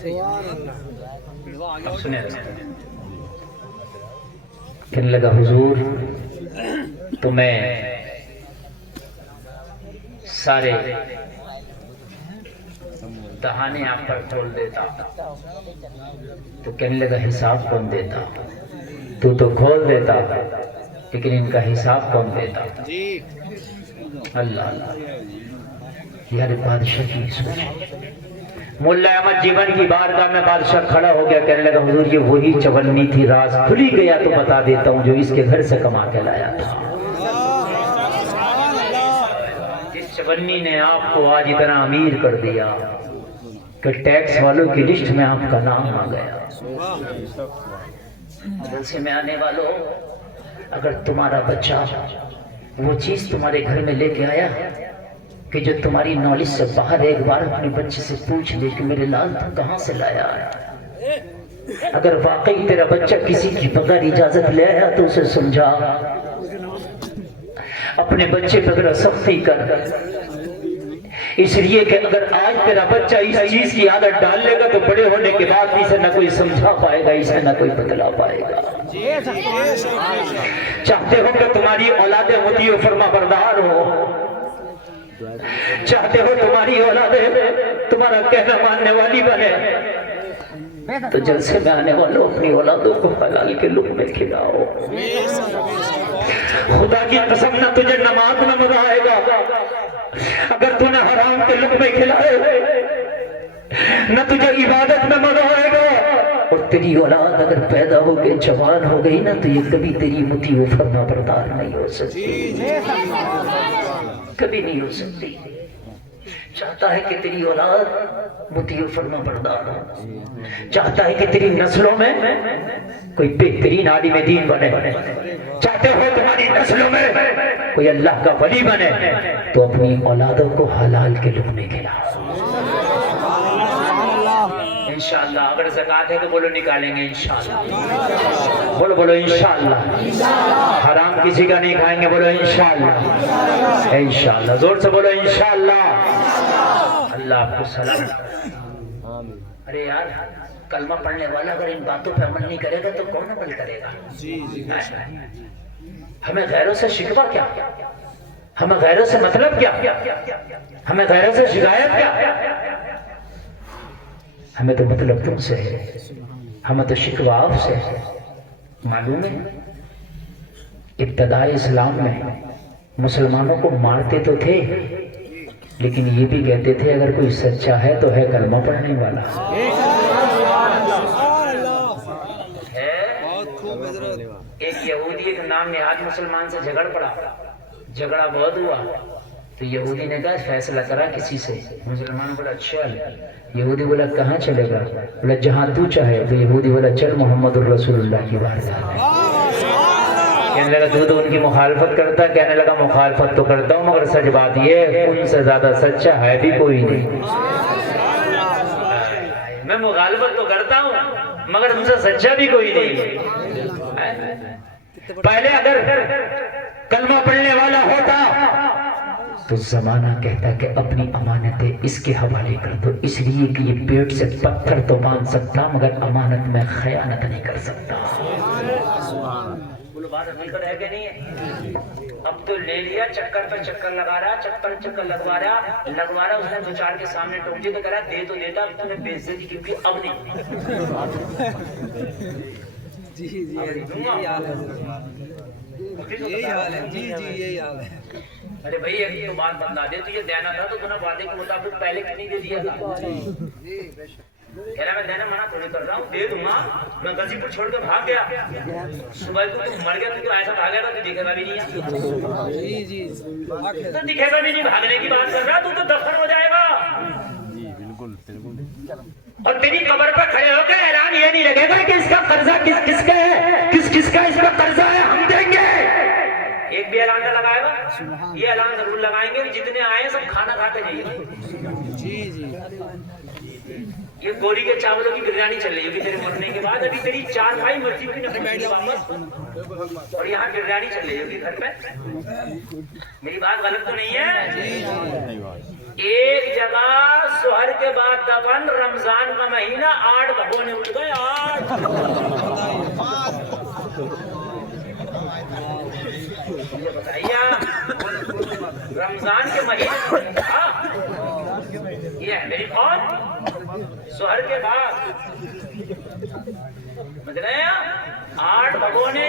اب سنیں کہنے لگا حضور تو میں سارے دہانے آپ پر کھول دیتا، تو کہنے لگا حساب کون دیتا؟ تو کھول دیتا لیکن ان کا حساب کون دیتا؟ اللہ اللہ، یار بادشاہ کی سوچ۔ مولا احمد جیون کی بارگاہ میں بادشاہ کھڑا ہو گیا، کہنے لگا حضور یہ وہی چولنی تھی، راز کھل ہی گیا تو بتا دیتا ہوں، جو اس کے گھر سے کما کے لایا تھا۔ جس چولنی نے آپ کو آج اتنا امیر کر دیا کہ ٹیکس والوں کی لسٹ میں آپ کا نام آ گیا۔ جلسے میں آنے والوں، اگر تمہارا بچہ وہ چیز تمہارے گھر میں لے کے آیا کہ جو تمہاری نالج سے باہر، ایک بار اپنے بچے سے پوچھ لے کہ میرے لال تم کہاں سے لایا ہے۔ اگر واقعی تیرا بچہ کسی کی بغیر اجازت لے آیا تو اسے سمجھا، اپنے بچے پہ ذرا سختی کر، اس لیے کہ اگر آج تیرا بچہ اس چیز کی عادت ڈال لے گا تو بڑے ہونے کے بعد اسے نہ کوئی سمجھا پائے گا، اسے نہ کوئی بتلا پائے گا۔ چاہتے ہو کہ تمہاری اولادیں مطیع و فرما بردار ہو، چاہتے ہو تمہاری اولادیں تمہارا کہنا ماننے والی بنے، تو جلسے میں آنے والوں اپنی اولادوں کو حلال کے لقمے کھلاؤ۔ خدا کی قسم نہ تجھے نماز میں مزہ آئے گا اگر تو نے حرام کے لقمے کھلائے، نہ تجھے عبادت میں مزہ آئے گا، اور تیری اولاد اگر پیدا ہو کے جوان ہو گئی نا تو یہ کبھی تیری مطیع و فرما بردار نہیں ہو سکتی، کبھی نہیں ہو سکتی۔ چاہتا ہے کہ تیری اولاد مطیع و فرما بردار ہو، چاہتا ہے کہ تیری نسلوں میں کوئی بہترین عالم دین بنے، چاہتے ہو تمہاری نسلوں میں کوئی اللہ کا ولی بنے، تو اپنی اولادوں کو حلال کے لقمے کھلاؤ۔ انشاءاللہ اگر زکوٰۃ ہے تو بولو نکالیں گے انشاءاللہ، بولو انشاءاللہ۔ حرام کسی کا نہیں کھائیں گے، بولو انشاءاللہ، انشاءاللہ، زور سے بولو انشاءاللہ۔ اللہ آپ کو سلام۔ ارے یار کلمہ پڑھنے والا اگر ان باتوں پہ عمل نہیں کرے گا تو کون عمل کرے گا؟ ہمیں غیروں سے شکوہ کیا؟ ہمیں غیروں سے مطلب کیا؟ ہمیں غیروں سے شکایت کیا؟ ہمیں تو مطلب تم سے ہے، ہمیں تو شکوہ آپ سے ہے۔ معلوم ہے ابتدائی اسلام میں مسلمانوں کو مارتے تو تھے لیکن یہ بھی کہتے تھے اگر کوئی سچا ہے تو ہے کلمہ پڑھنے والا۔ ایک یہودی ایک نام نہاد مسلمان سے جھگڑ پڑا، جھگڑا بہت ہوا تو یہودی نے کہا فیصلہ کرا کسی سے، مسلمان بولا چل، یہودی بولا کہاں چلے گا؟ بولا جہاں تو چاہے، تو یہودی بولا چل محمد الرسول اللہ کی بارگاہ میں۔ کہنے لگا تو ان کی مخالفت کرتا، کہنے لگا مخالفت تو کرتا ہوں مگر سچ بات یہ ان سے زیادہ سچا ہے بھی کوئی نہیں۔ میں مخالفت تو کرتا ہوں مگر ان سے سچا بھی کوئی نہیں۔ پہلے اگر کلمہ پڑھنے والا ہوتا تو زمانہ کہتا کہ اپنی امانتیں اس کے حوالے کر دو، اس لیے کہ یہ پیٹ سے پتھر تو باندھ سکتا مگر امانت میں خیانت نہیں کر سکتا۔ بولو بات حقیقت ہے کہ نہیں ہے؟ اب تو لے لیا، چکر پہ چکر لگا رہا، چکر لگوا رہا، اس نے دو چار کے سامنے ٹوک دیا تو کہہ رہا دے تو دیتا، اب تو نے بے عزتی کیونکہ اب نہیں۔ جی یہی حال ہے، جی یہی حال ہے۔ ارے بھائی ایک تو بات بتلا دے، تو یہ دینا تھا تو تمہیں وعدے کے مطابق پہلے کتنی دے دیا تھا؟ کہہ رہا میں دینا منع تھوڑی کر رہا ہوں، دے دوں گا۔ میں غازی پور چھوڑ کے بھاگ گیا، صبح کو تم مر گیا تو ایسا بھاگا تھا تو دکھے گا بھی نہیں، جی تو دکھے گا بھی نہیں، بھاگنے کی بات کر رہا تو دفن ہو جائے گا۔ اور تیری قبر پر کھڑے ہو کے اعلان یہ نہیں لگے گا کہ اس کا قرضہ کس کا ہے، کس کا اس کا قرضہ ہے، ہم دیں گے۔ ایک بھی اعلان نہ لگائے گا، یہ اعلان ضرور لگائیں گے جتنے آئے سب کھانا کھا کے جائیے۔ جی یہ گوری کے چاولوں کی بریانی چل رہی ہوگی تیرے مرنے کے بعد، ابھی تیری 4 بھائی مرتی ہوئی نے واپس، اور یہاں بریانی چل رہی ہوگی گھر پہ۔ میری بات غلط تو نہیں ہے؟ ایک جگہ سحر کے بعد دفن، رمضان کا مہینہ، 8 بھگونے اٹھ گئے، 8۔ یہ بتائیے رمضان کے مہینے یہ ہے میری قوم سحر کے بعد، سمجھ رہے ہیں 8 بھگونے۔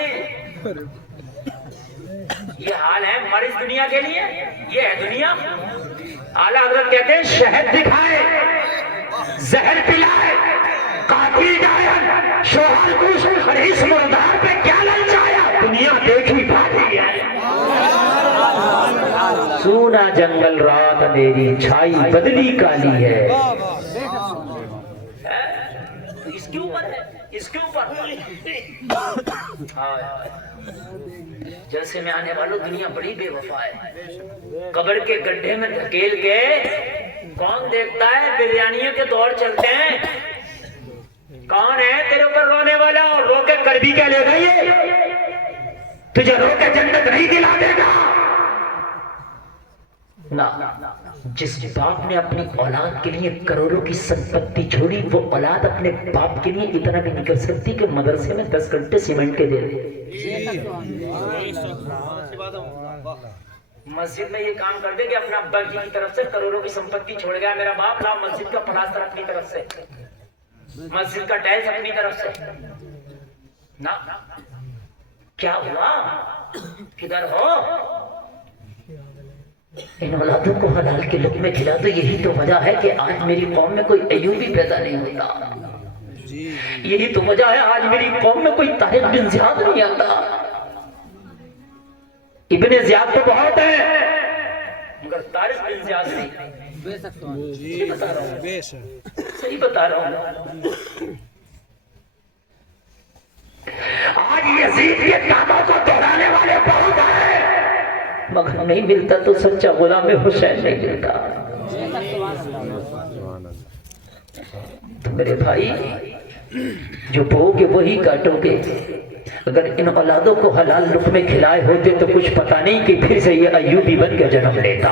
یہ حال ہے مریض دنیا کے لیے، یہ ہے دنیا۔ اعلیٰ حضرت کہتے ہیں شہد دکھائے، زہر پلائے، قاتل ڈائر، شوہر کو خریس مردار پہ کیا للچایا، دنیا دیکھی بھالی ہے۔ سونا جنگل رات اندھیری چھائی بدلی کالی ہے، اس کے اوپر ہے، اس کے اوپر۔ جلسے میں آنے والوں دنیا بڑی بے وفا ہے، قبر کے گڈھے میں دھکیل کے کون دیکھتا ہے؟ بریانیوں کے دور چلتے ہیں، کون ہے تیرے اوپر رونے والا؟ اور رو کے کر بھی کیا لے گا؟ یہ تجھے رو کے جنت نہیں دلا دے گا نا۔ جس باپ نے اپنی اولاد کے لیے کروڑوں کی سمپتی چھوڑی، وہ اولاد اپنے باپ کے لیے اتنا بھی نہیں کر سکتی کہ مدرسے میں 10 گھنٹے سیمنٹ کے دے دے۔ مسجد میں یہ کام کر دے کہ اپنا ابا جی کی طرف سے کروڑوں کی سمپتی چھوڑ گیا میرا باپ، لا مسجد کا پلاسٹر اپنی طرف سے، مسجد کا ٹائلز اپنی طرف سے نا۔ کیا ہوا؟ کدھر ہو؟ ان اولادوں کو حلال کے لقمے کھلا دو۔ یہی تو وجہ ہے کہ آج میری قوم میں کوئی ایوبی پیدا نہیں ہوتا، یہی تو وجہ ہے آج میری قوم میں کوئی طارق بن زیاد نہیں آتا۔ ابن زیاد تو بہت ہے مگر طارق بن زیاد نہیں۔ صحیح بتا رہا ہوں، صحیح بتا رہا ہوں۔ آج یزید کے کاموں کو دہرانے والے بہت ہیں مگر نہیں ملتا تو سچا غلام حسین نہیں ملتا۔ تو میرے بھائی جو بو گے وہی کاٹو گے۔ اگر ان اولادوں کو حلال لقمے کھلائے ہوتے تو کچھ پتا نہیں کہ پھر سے یہ ایوبی بن کے جنم لیتا۔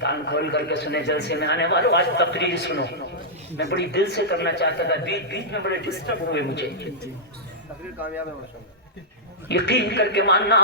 کان کھول کر کے سنے جلسے میں آنے والوں، آج تقریر سنو، میں بڑی دل سے کرنا چاہتا تھا، بیچ میں بڑے ڈسٹرب ہوئے مجھے۔ یقین کر کے ماننا،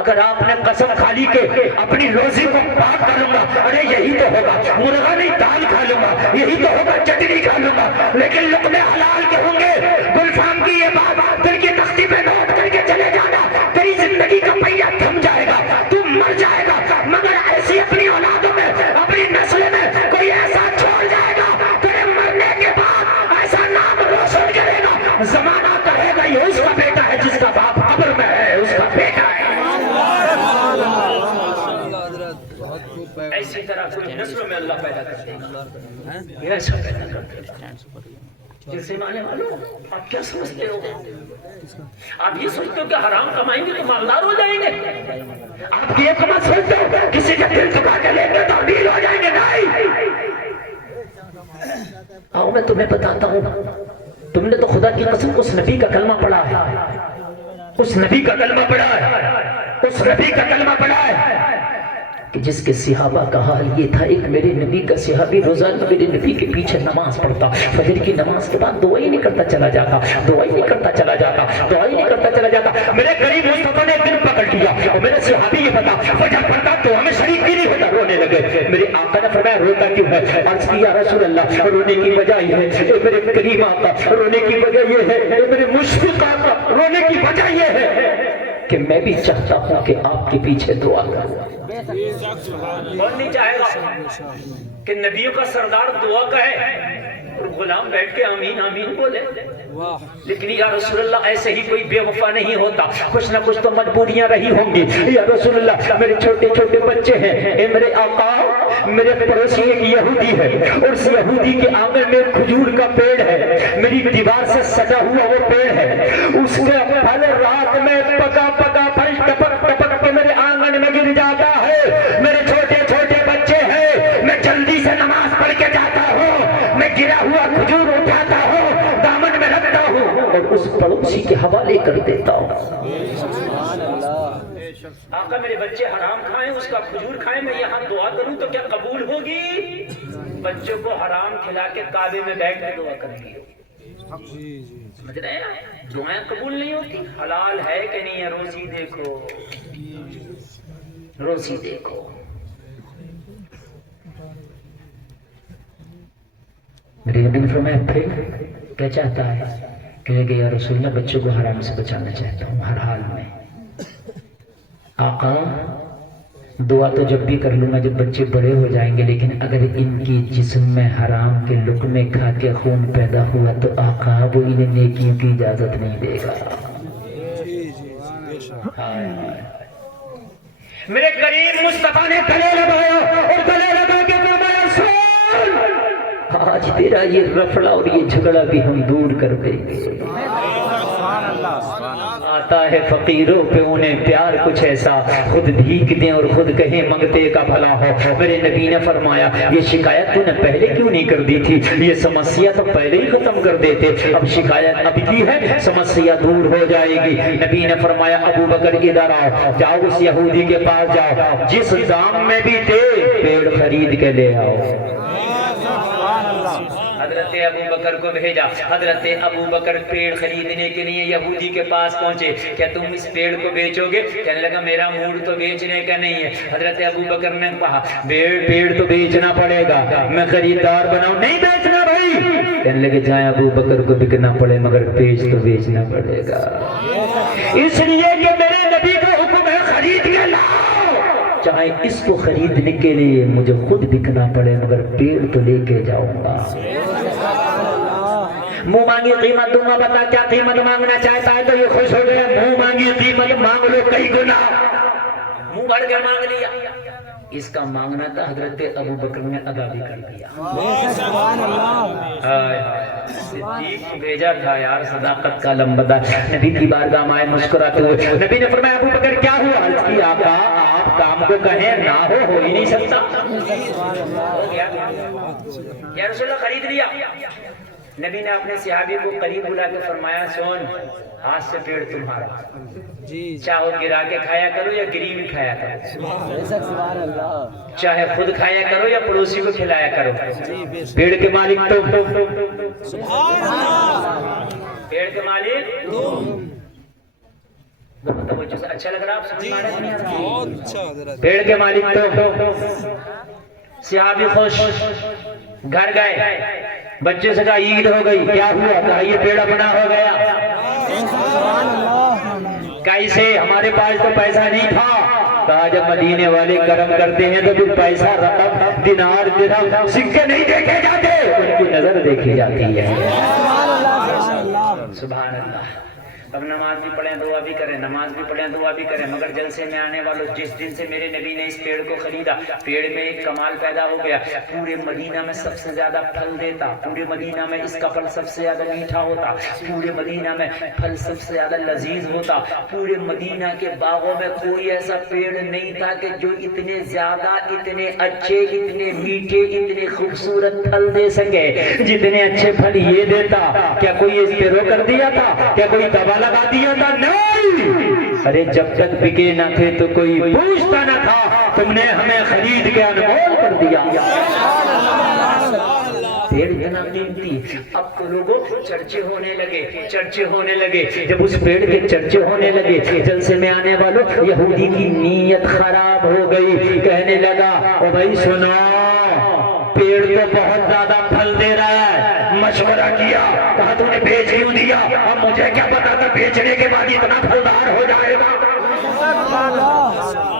اگر آپ نے قسم کھا لی کہ اپنی روزی کو پاک کر لوں گا، ارے یہی تو ہوگا، مرغا نہیں دال کھا لوں گا، یہی تو ہوگا چٹنی کھا لوں گا، لیکن لقمے حلال کے ہوں گے۔ گلفام کی یہ بات دل کی تختی پہ نوٹ کر کے چلے جانا، تیری زندگی کا پہیہ تھم جائے گا، تم مر جائے گا، مگر ایسی اپنی اولادوں میں، اپنی نسل میں کوئی ایسا چھوڑ جائے گا تیرے مرنے کے بعد ایسا نام روشن کرے گا، زمانہ کہے گا یہ اس کا بیٹا ہے جس کا باپ قبر میں ہے، اس کا بیٹا ہے۔ ایسی طرح کچھ نسلوں میں اللہ پیدا کرتے ہیں، ایسا پیدا کرتے ہیں۔ جیسے مانے والوں، آپ کیا سمجھتے ہو؟ آپ یہ سوچتے ہو کہ حرام کمائیں گے تو مالدار ہو جائیں گے؟ آپ یہ تو مت سوچتے ہو کسی کا دل چکا کے لیں گے تو امیر ہو جائیں گے؟ نہیں۔ آؤ میں تمہیں بتاتا ہوں، تم نے تو خدا کی قسم اس نبی کا کلمہ پڑھا ہے، اس نبی کا کلمہ پڑھا ہے، اس نبی کا کلمہ پڑھا ہے کہ جس کے صحابہ کا حال یہ تھا، ایک میرے نبی کا صحابی روزانہ میرے نبی کے پیچھے نماز پڑھتا، فجر کی نماز کے بعد دعا ہی نہیں کرتا چلا جاتا، دعا ہی نہیں کرتا چلا جاتا، دعا ہی نہیں کرتا چلا جاتا۔ میرے قریب مصطفیٰ نے ایک دن پکڑ لیا اور میرے صحابی یہ بتا، فجر پڑھتا تو ہمیں شریک بھی نہیں ہوتا، رونے لگے۔ میرے آقا نے فرمایا روتا کیوں ہے؟ عرض کیا رسول اللہ، رونے کی وجہ یہ ہے، اے میرے کریم آقا، رونے کی وجہ یہ ہے، اے میرے مشفق آقا، رونے کی وجہ یہ ہے کہ میں بھی چاہتا ہوں کہ آپ کے پیچھے دعا کروں۔ کون نہیں چاہے گا کہ نبیوں کا سردار دعا کہے اور غلام بیٹھ کے آمین آمین بولے؟ لیکن یا رسول اللہ ایسے ہی کوئی بے وفا نہیں ہوتا، کچھ نہ کچھ تو مجبوریاں رہی ہوں گی۔ یا رسول اللہ میرے چھوٹے چھوٹے بچے ہیں، اے میرے آقا، میرے پڑوسی ایک یہودی ہے اور اس یہودی کے آنگن میں کھجور کا پیڑ ہے، میری دیوار سے سجا ہوا وہ پیڑ ہے، اس کے پھل رات میں پکا پکا پھل ٹپک ٹپک کے میرے آنگن میں گر جاتا ہے۔ میرے چھوٹے چھوٹے بچے ہیں، میں جلدی سے نماز پڑھ کے جاتا ہوں، میں گرا ہوا کھجور اٹھاتا ہوں، دامن میں رکھتا ہوں اور اس پڑوسی کے حوالے کر دیتا ہوں۔ آقا میرے بچے حرام کھائیں، اس کا کھجور کھائیں، میں یہاں دعا کروں تو کیا قبول ہوگی؟ بچوں کو حرام کھلا کے کعبے میں بیٹھ کے دعا کرنی ہوگی۔ سمجھ رہے ہیں؟ دعائیں قبول نہیں ہوتی۔ حلال ہے کہ نہیں ہے؟ روزی دیکھو، روزی دیکھو۔ میرے نبی نے فرمایا پھر کیا چاہتا ہے؟ کہنے کہ یا رسول اللہ بچوں کو حرام سے بچانا چاہتا ہوں ہر حال میں۔ آقا دعا تو جب بھی کر لوں گا جب بچے بڑے ہو جائیں گے، لیکن اگر ان کی جسم میں حرام کے لقمے کھا کے خون پیدا ہوا تو آقا وہ انہیں نیکیوں کی اجازت نہیں دے گا۔ میرے کریم مصطفیٰ نے گلے لگایا اور گلے لگا کے فرمایا سن، آج تیرا یہ رفڑا اور یہ جھگڑا بھی ہم دور کر دیں گے۔ آتا ہے فقیروں پہ انہیں پیار کچھ ایسا، خود بھیک دیں اور خود کہیں منگتے کا بھلا ہو۔ میرے نبی نے فرمایا یہ شکایت تو نے پہلے کیوں نہیں کر دی تھی؟ یہ سمسیا تو پہلے ہی ختم کر دیتے، اب شکایت اب کی ہے، سمسیا دور ہو جائے گی۔ نبی نے فرمایا ابو بکر ادھر آؤ، جاؤ اس یہودی کے پاس جاؤ، جس دام میں بھی تھے پیڑ خرید کے لے آؤ۔ حضرت ابو بکر کو بھیجا، حضرت ابو بکر پیڑ خریدنے کے لیے یہودی کے پاس پہنچے۔ کیا تم اس پیڑ کو بیچو گے؟ کہنے لگا میرا موڈ تو بیچنے کا نہیں ہے۔ حضرت ابو بکر نے کہا پیڑ تو بیچنا پڑے گا، میں خریدار بناؤں۔ نہیں بیچنا بھائی۔ کہنے لگے جائیں ابو بکر کو بکنا پڑے مگر پیچ تو بیچنا پڑے گا، اس لیے کہ میرے نبی کا حکم ہے خرید کے لاؤ، چاہے اس کو خریدنے کے لیے مجھے خود بکنا پڑے مگر پیڑ تو لے کے جاؤں گا۔ منہ مانگی قیمت دوں گا، بتا کیا قیمت مانگنا چاہتا ہے؟ تو یہ خوش ہو گیا، منہ مانگی قیمت مانگ لو کئی گنا، منہ بڑھ کے مانگ لیا۔ اس کا مانگنا تھا، حضرت ابو بکر نے ادا بھی کر دیا۔ صدیق بھیجا تھا یار، صداقت کا لمبا نبی کی بارگاہ میں آئے مسکراتے ہوئے۔ نبی نے فرمایا ابو بکر کیا ہوا؟ عرض کی آقا آپ کام کو کہیں نہ ہو ہی نہیں سکتا۔ یا رسول اللہ خرید لیا۔ نبی نے اپنے صحابی کو قریب بلا کے فرمایا سن، ہاتھ سے پیڑ تمہارا، چاہو گرا کے کھایا کرو یا گری میں کھایا کرو، چاہے خود کھایا کرو یا پڑوسی کو کھلایا کرو، پیڑ کے مالک تم، پیڑ کے مالک اچھا لگ رہا آپ؟ پیڑ کے مالک تم۔ صحابی خوش، گھر گئے، بچے سے کہا عید ہو گئی، کیا ہوا؟ کہا یہ پیڑ بنا ہو گیا۔ کیسے؟ ہمارے پاس تو پیسہ نہیں تھا۔ کہا جب مدینے والے کرم کرتے ہیں تو پھر پیسہ رقم دینار درہم سکے نہیں دیکھے جاتے، ان کی نظر دیکھی جاتی ہے۔ سبحان اللہ۔ اب نماز بھی پڑھیں دعا بھی کریں، نماز بھی پڑھیں دعا بھی کریں، مگر جلسے میں آنے والوں جس دن سے میرے نبی نے اس پیڑ کو خریدا، پیڑ میں ایک کمال پیدا ہو گیا، پورے مدینہ میں سب سے زیادہ پھل دیتا، پورے مدینہ میں اس کا پھل سب سے زیادہ میٹھا ہوتا، پورے مدینہ میں پھل سب سے زیادہ لذیذ ہوتا، پورے مدینہ کے باغوں میں کوئی ایسا پیڑ نہیں تھا کہ جو اتنے زیادہ، اتنے اچھے، اتنے میٹھے، اتنے خوبصورت پھل دے سکے جتنے اچھے پھل یہ دیتا۔ کیا کوئی اس پہ رو کر دیا تھا؟ کیا کوئی دبا لگا دیا تھا؟ نہیں۔ ارے جب تک بکے نہ تھے تو کوئی پوچھتا نہ تھا، تم نے ہمیں خرید کے انمول کر دیا۔ پیڑ اتنا قیمتی، اب تو لوگوں چرچے ہونے لگے، چرچے ہونے لگے۔ جب اس پیڑ کے چرچے ہونے لگے، جلسے میں آنے والوں یہودی کی نیت خراب ہو گئی، کہنے لگا او بھائی سنو، پیڑ تو بہت زیادہ پھل دے رہا ہے، مشورہ کیا، کہا تو نے بیچ کیوں دیا؟ اب مجھے کیا پتا تھا بیچنے کے بعد اتنا پھلدار ہو جائے گا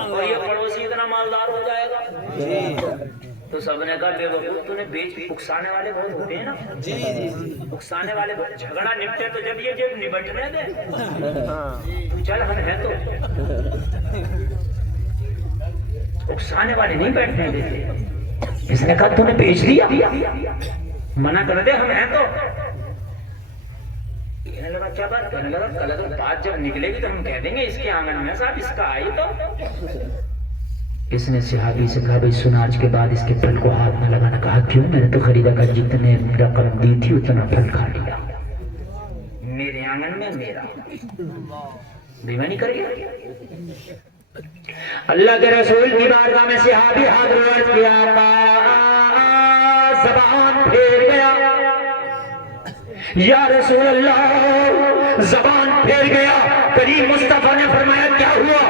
اور یہ پڑوسی اتنا مالدار ہو جائے گا۔ تو سب نے کہا بے وقوف تو نے بیچ، اکسانے والے بہت ہوتے ہیں نا، اکسانے والے بہت، جھگڑا نپٹے تو جب یہ جب نبٹنے دے تو چل ہم ہیں تو، اکسانے والے نہیں بیٹھنے دیتے۔ اس نے کہا تو نے بیچ دیا، منع کر دے ہم ہیں تو۔ کہنے لگا کیا بات؟ کہنے لگا کل اگر بات جب نکلے گی تو ہم کہہ دیں گے اس کے آنگن میں صاحب اس کا آئی تو۔ اس نے صحابی سے کہا بھئی سن آج کے بعد اس کے پھل کو ہاتھ نہ لگانا۔ کہا کیوں؟ میں نے تو خریدا کا جتنے رقم دی تھی اتنا پھل کھا لیا، میرے آنگن میں میرا، بےمانی کرے گا؟ اللہ کے رسول کی بارگاہ میں صحابی حاضر عرض کیا زبان پھیر گیا یا رسول اللہ زبان پھیر گیا کریم مصطفیٰ نے فرمایا کیا ہوا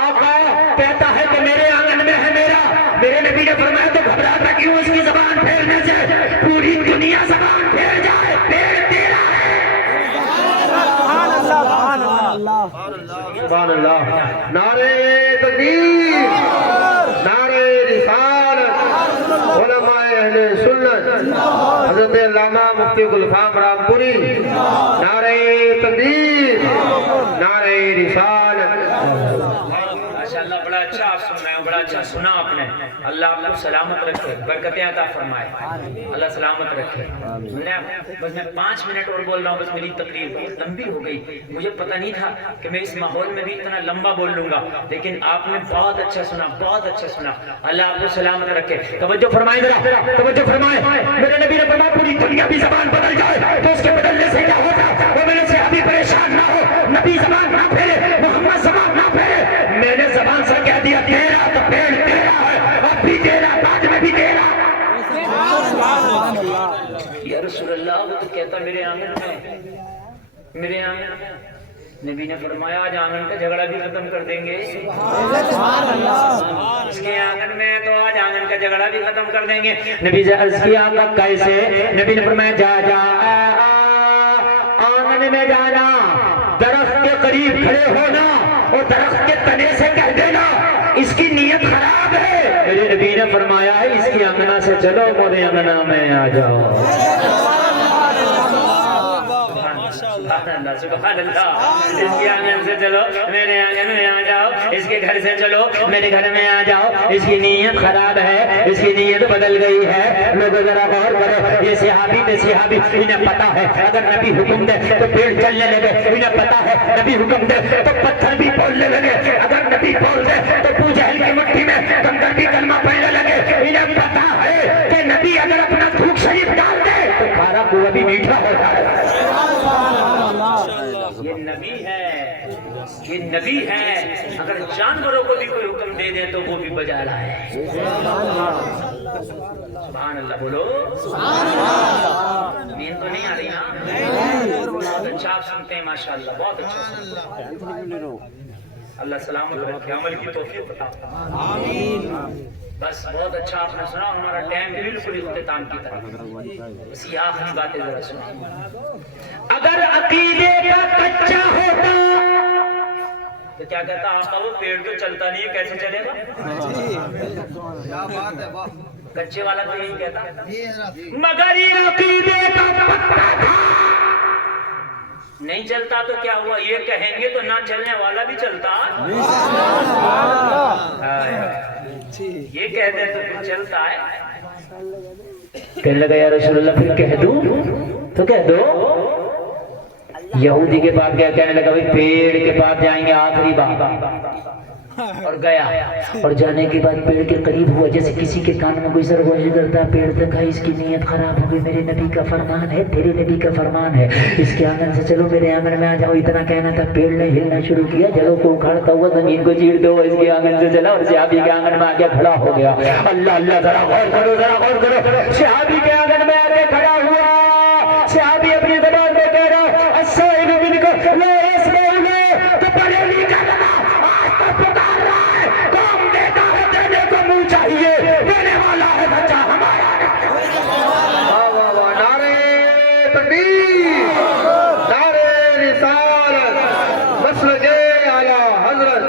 آقا کہتا ہے کہ میرے آنگن میں ہے میرے نبی نے فرمایا تو گھبراتا کیوں اس کی زبان پھیرنے سے پوری دنیا زبان پھیر جائے پیڑ تیرا ہے سبحان اللہ نعرہ تکبیر نعرہ رسالت علماء اہل سنت حضرت علامہ مفتی گلفام رامپوری نعرہ تکبیر نعرہ رسالت ماشاءاللہ بڑا اچھا آپ سن رہے ہیں بڑا اچھا سنا آپ نے اللہ آپ کو سلامت رکھے برکتیں عطا فرمائے اللہ سلامت رکھے بس میں 5 منٹ اور بول رہا ہوں بس میری تقریر بہت لمبی ہو گئی مجھے پتہ نہیں تھا کہ میں اس ماحول میں بھی اتنا لمبا بول لوں گا لیکن آپ نے بہت اچھا سنا اللہ آپ کو سلامت رکھے توجہ فرمائیں ذرا توجہ فرمائیں میرے نبی نے فرمایا پوری دنیا بھی زبان بدل جائے تو اس کے بدلنے سے کیا ہوگا وہ میرے سے ابھی پریشان نہ ہو نبی زبان نہ پھیرے محمد زبان نہ پھیرے میں نے زبان سے کہہ دیا تیرا تو پیڑ تیرا ہے اب بھی تیرا بعد میں بھی تیرا یا رسول اللہ وہ تو کہتا میرے آنگن میں نبی نے فرمایا آج آنگن کا جھگڑا بھی ختم کر دیں گے اس کے آنگن میں تو آج آنگن کا جھگڑا بھی ختم کر دیں گے نبی سے عرض کیا کیسے نبی نے فرمایا جا آنگن میں جانا درخت کے قریب کھڑے ہونا اور درخت کے تنے سے کہہ دینا اس کی نیت خراب ہے میرے نبی نے فرمایا ہے اس کی آنگنا سے چلو میرے آنگنا میں آ جاؤ سبحان اللہ اس کے آنگن سے چلو میرے آنگن میں آ جاؤ اس کے گھر سے چلو میرے گھر میں آ جاؤ اس کی نیت خراب ہے اس کی نیت بدل گئی ہے لوگوں ذرا غور کرو یہ صحابی انہیں پتا ہے اگر نبی حکم دے تو پیڑ چلنے لگے انہیں پتا ہے نبی حکم دے تو پتھر بھی بولنے لگے اگر نبی بول دے تو ابو جہل کی مٹھی میں کنکر بھی کلمہ پڑھنے لگے انہیں پتا ہے کہ نبی اگر اپنا تھوک شریف ڈال دے تو کھارا کنواں بھی میٹھا ہو جائے یہ نبی ہے اگر جانوروں کو بھی کوئی حکم دے دے تو وہ بھی بجا رہا ہے سبحان اللہ بولو نیند تو نہیں آ رہی نا بہت اچھا آپ سنتے ہیں ماشاءاللہ بہت اچھا سنتے ہیں اللہ سلامت رکھے عمل کی توفیق عطا فرمائے بس بہت اچھا آپ نے سنا ہمارا ٹائم بالکل اختتام کی طرف بس یہ آخری باتیں ذرا سنا اگر عقیدے کا کچا ہوتا تو کیا کہتا آقا وہ پیڑ تو چلتا نہیں ہے کیسے چلے گا کچے والا تو یہی کہتا مگر یہ عقیدے کا پکا تھا نہیں چلتا تو کیا ہوا یہ کہیں گے تو نہ چلنے والا بھی چلتا یہ کہتے ہیں تو پھر چلتا ہے کہنے لگا یا رسول اللہ پھر کہہ دوں تو کہہ دو یہودی کے پاس گیا کہنے لگا بھئی پیڑ کے پاس جائیں گے آخری بات اور گیا اور جانے کے بعد پیڑ کے قریب ہوا جیسے کسی کے کان میں کوئی سرگوشی کرتا ہے پیڑ تک اس کی نیت خراب ہو گئی میرے نبی کا فرمان ہے تیرے نبی کا فرمان ہے اس کے آنگن سے چلو میرے آنگن میں آ جاؤ اتنا کہنا تھا پیڑ نے ہلنا شروع کیا جگہ کو اکھاڑتا ہوا زمین کو چیرتے ہوا اس کے آنگن سے چلا اور صحابی کے آنگن میں آ کے کھڑا ہو گیا اللہ ذرا غور کرو صحابی کے آنگن میں آ کے کھڑا ہوا صحابی اپنی زبان میں کہہ رہا السائل منک لا يسمعون تو بریلی کا لگا آج تو پکار رہا ہے قوم دیتا ہے دینے کو منہ چاہیے دینے والا ہے بچہ ہمارا نعرہ تکبیر نعرہ رسالت مسلک اعلی حضرت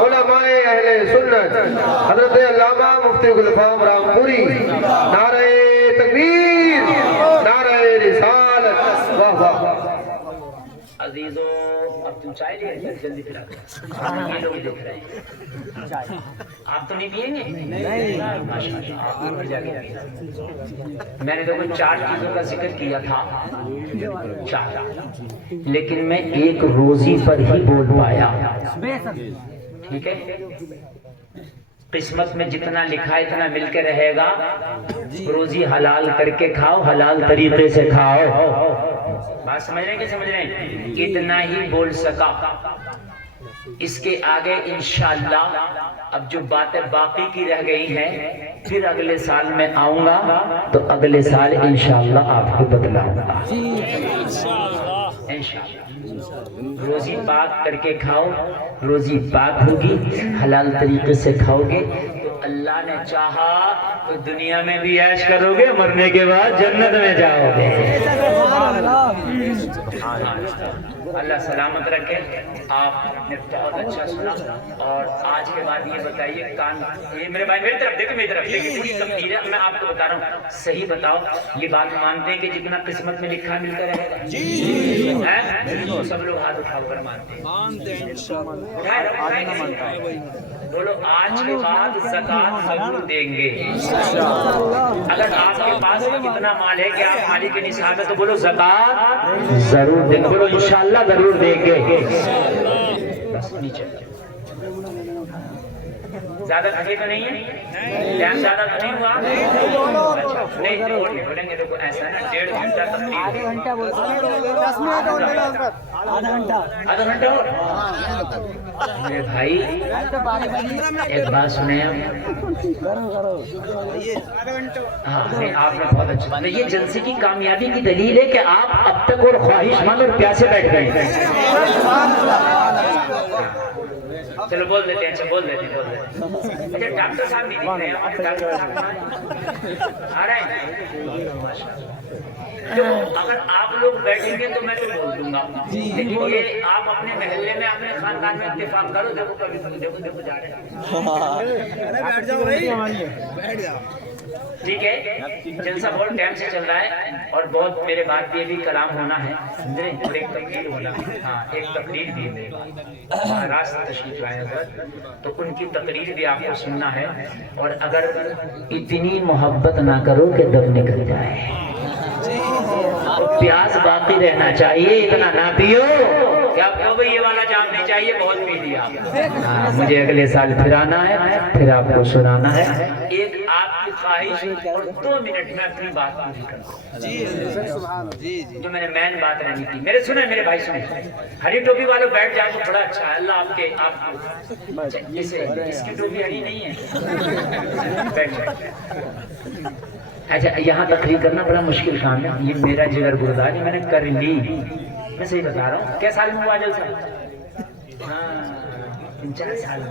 علماء اہل سنت حضرت علامہ مفتی گلفام رامپوری نعرہ تکبیر نعرہ رسالت واہ واہ عزیزو اب تم چائے لے جلدی پلا دو یہ لوگ دیکھ رہے ہیں آپ تو نہیں پیئیں گے میں نے دیکھو 4 چیزوں کا ذکر کیا تھا 4 لیکن میں ایک روزی پر ہی بول پایا ٹھیک ہے قسمت میں جتنا لکھا اتنا مل کے رہے گا روزی حلال کر کے کھاؤ حلال طریقے سے کھاؤ بات سمجھ رہے ہیں کہ سمجھ رہے ہیں اتنا ہی بول سکا اس کے آگے انشاءاللہ اب جو باتیں باقی کی رہ گئی ہیں پھر اگلے سال میں آؤں گا تو اگلے سال انشاءاللہ آپ کو بتلاؤں گا انشاءاللہ۔ روزی پاک کر کے کھاؤ، روزی پاک ہوگی، حلال طریقے سے کھاؤ گے تو اللہ نے چاہا تو دنیا میں بھی عیش کرو گے، مرنے کے بعد جنت میں جاؤ گے۔ اللہ سلامت رکھے۔ آپ نے بہت اچھا سنا، اور آج کے بعد یہ بتائیے کان یہ میرے بھائی میری طرف دیکھیں، میری طرف دیکھیں، تقدیر ہے، میں آپ کو بتا رہا ہوں صحیح بتاؤ، یہ بات مانتے ہیں کہ جتنا قسمت میں لکھا ملتا رہے گا؟ جی سب لوگ ہاتھ اٹھا کر مانتے ہیں، بولو آج کے بعد زکات ضرور دیں گے۔ اگر آپ کے پاس اتنا مال ہے کہ آپ مالی کے نصاب ہے تو بولو زکات ضرور دیں گے، بولو انشاءاللہ ضرور دیں گے۔ بس نیچے زیادہ تھکے تو نہیں ہے؟ ٹائم زیادہ تو نہیں ہوا؟ اچھا نہیں بولیں گے، دیکھو ایسا نا 1.5 گھنٹہ تقریر ہے، آدھا گھنٹہ اور میرے بھائی ایک بات سنیں آپ، ہاں نہیں آپ نے بہت اچھا بات، یہ جلسے کی کامیابی کی دلیل ہے کہ آپ اب تک اور خواہش مند اور پیاسے بیٹھ گئے ہیں۔ چلو بول دیتے ہیں، اچھا بول دیتے ہیں، اچھا ڈاکٹر صاحب نہیں دکھ رہے ہیں، ڈاکٹر صاحب آ رہے ہیں؟ تو اگر آپ لوگ بیٹھیں گے تو میں تو بول دوں گا، لیکن یہ آپ اپنے محلے میں اپنے خاندان میں اتفاق کرو، دیکھو کبھی دیکھو دیکھو جا رہے ہیں، ٹھیک ہے؟ جلسہ بہت ٹائم سے چل رہا ہے اور بہت میرے بعد یہ بھی کلام ہونا ہے، سمجھے؟ اور ایک تقریر ہونا ہے، ہاں ایک تقریر بھی ہے میرے بعد، مہاراشٹر تشریف لائے حضرت، تو ان کی تقریر بھی آپ کو سننا ہے، اور اگر اتنی محبت نہ کرو کہ دم نکل جائے، پیاس باقی رہنا چاہیے، اتنا نہ پیو کہ آپ کو یہ والا جام نہیں چاہیے، بہت پی لیا، مجھے اگلے سال پھر آنا ہے، پھر آپ کو سنانا ہے۔ ایک آپ کی خواہش اور 2 منٹ میں اپنی بات پوری کروں، جو میں نے مین بات رہنی تھی، میرے سنیں میرے بھائی سنیں، ہری ٹوپی والوں بیٹھ جائے تو بڑا اچھا ہے، اللہ آپ کو اس کی ٹوپی ہری نہیں ہے، بیٹھ جائے۔ اچھا یہاں تقریر کرنا بڑا مشکل کام ہے، یہ میرا جگر گردار ہے، میں نے کر لی، میں صحیح بتا رہا ہوں۔ کیا سال میں ہوا جلسہ؟ ہاں 3-4 سال میں،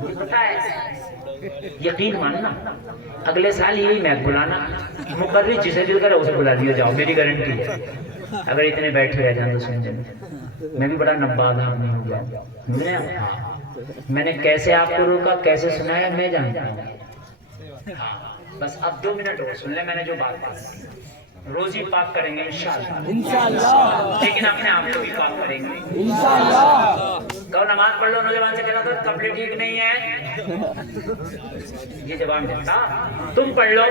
مجھے پتا ہے، یقین ماننا اگلے سال یہی میں بلانا، مقرر جسے دل کرے اسے بلا لیا جاؤ، میری گارنٹی ہے، اگر اتنے بیٹھے رہ جائیں تو سن جائیں، میں بھی بڑا نباد آدمی ہو گیا، میں نے کیسے آپ کو روکا کیسے سنایا میں جانتا ہوں، بس اب 2 منٹ اور سن لیں، میں نے جو بات کی روزی پاک کریں گے انشاءاللہ، لیکن اپنے آپ کو بھی پاک کریں گے انشاءاللہ۔ کہو نماز پڑھ لو، نوجوان سے کہنا تھا کپڑے ٹھیک نہیں ہیں، یہ جواب دیتا تم پڑھ لو۔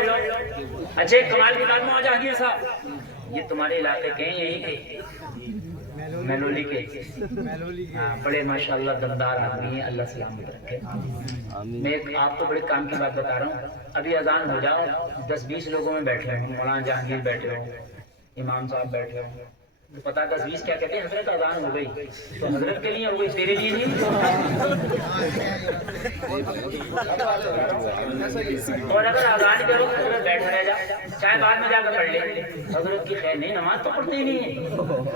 اچھا ایک کمال کی بات میں جہانگیر صاحب، یہ تمہارے علاقے کے ہیں، یہی کے میلولی کے، بڑے ماشاءاللہ دمدار آدمی ہیں، اللہ سلامت رکھے۔ میں ایک آپ کو بڑے کام کی بات بتا رہا ہوں، ابھی اذان ہو جاؤ 10-20 لوگوں میں بیٹھے ہوں، مولانا جہانگیر بیٹھے ہوں، امام صاحب بیٹھے ہوں، تو پتا 10-20 کیا کہتے ہیں؟ حضرت اذان ہو گئی، تو حضرت کے لیے ہو گئی، تیرے لیے نہیں۔ اور اگر اذان کرو تو حضرت بیٹھا رہ جا، چاہے بعد میں جا کر پڑھ لے، حضرت کی خیر نہیں، نماز تو پڑھتے ہی نہیں ہے،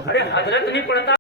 ارے حضرت نہیں پڑھتا